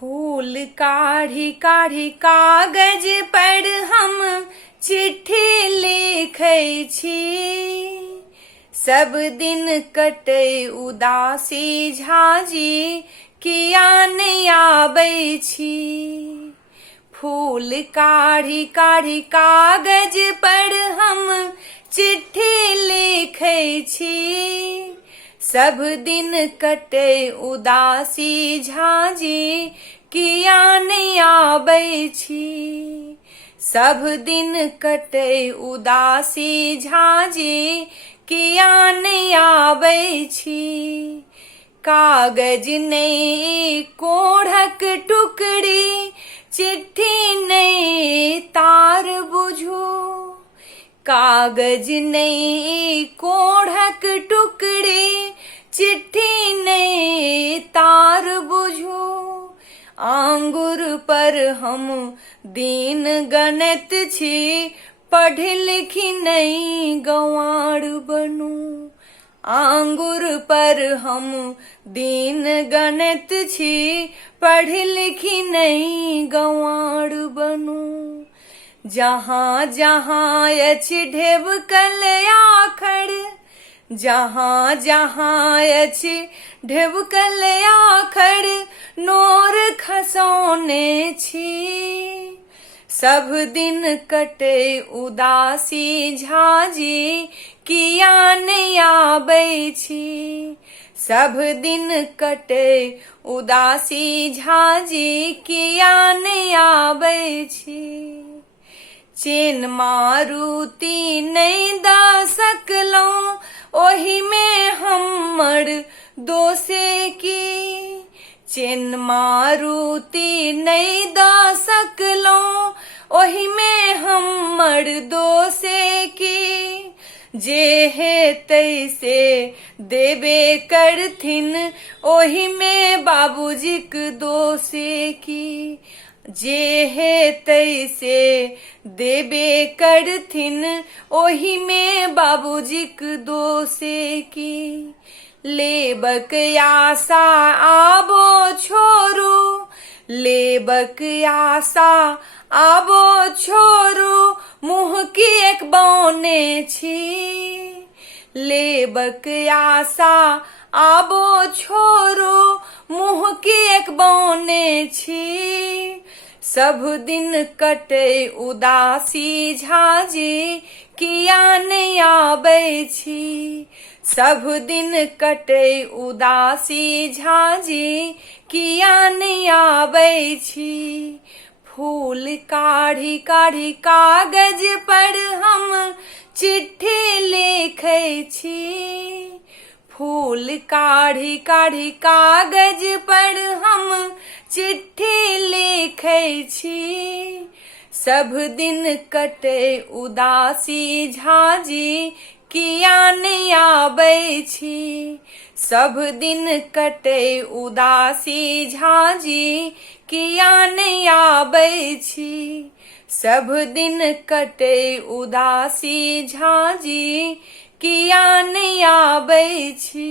फूल काढ़ी काढ़ी कागज पर हम चिट्ठी लिखै छी। सब दिन कटे उदासी झाजी किया नहीं आबै छी। फूल काढ़ी काढ़ी कागज पर हम चिट्ठी लिखै छी। सब दिन कटे उदासी झाजी किया नहीं आबै छी। सब दिन कटे उदासी झाजी किया नहीं आबै छी। कागज नहीं कोढ़क टुकड़ी चिट्ठी नहीं तार बुझू। कागज नहीं कोढ़क टुकड़ी चिट्ठी नहीं तार बुझू। आंगुर पर हम दीन गणित छी, पढ़ लिखी नहीं गंवार बनू। आंगुर पर हम दीन गणित छी, पढ़ लिखी नहीं गंवार बनू। जहाँ जहाँ अछि ढेबकल आखड़, जहाँ जहाँ अछि ढेबकल आखड़ नोर खसौने छी। सब दिन कटे उदासी झाजी किया नहीं आबै छी। सब दिन कटे उदासी झाजी किया नहीं आबै छी। चेन मारुति नहीं दा सकलौं, ओही में हमर दोषे की। चेन मारुति नहीं दा सकलौं, ओही में हमर दोषे की। जे हेतै से देबे करथिन, ओही में बाबूजीक दोषे की। जे हेतै से देबे करथिन, ओही में बाबूजीक दोषे की। लेबक आशा आबो छोरू, लेबक आशा आबो छोरू, मुँह किएक बौने छी। लेबक आशा आबो छोरू, मुँह किएक बौने छी। सब दिन कटे उदासी झाजी किया नहीं आबै छी। सब दिन कटे उदासी झाजी किया नहीं आबै छी। फूल काढ़ी काढ़ी कागज पर हम चिट्ठी लिखै छी। फूल काढ़ी काढ़ी कागज पर हम चिट्ठी लिखै छी। सब दिन कटे उदासी झाजी किया नहीं आबै छी। सब दिन कटे उदासी झाजी किया नहीं आबै छी। सब दिन कटे उदासी झाजी किया नहीं आबै छी।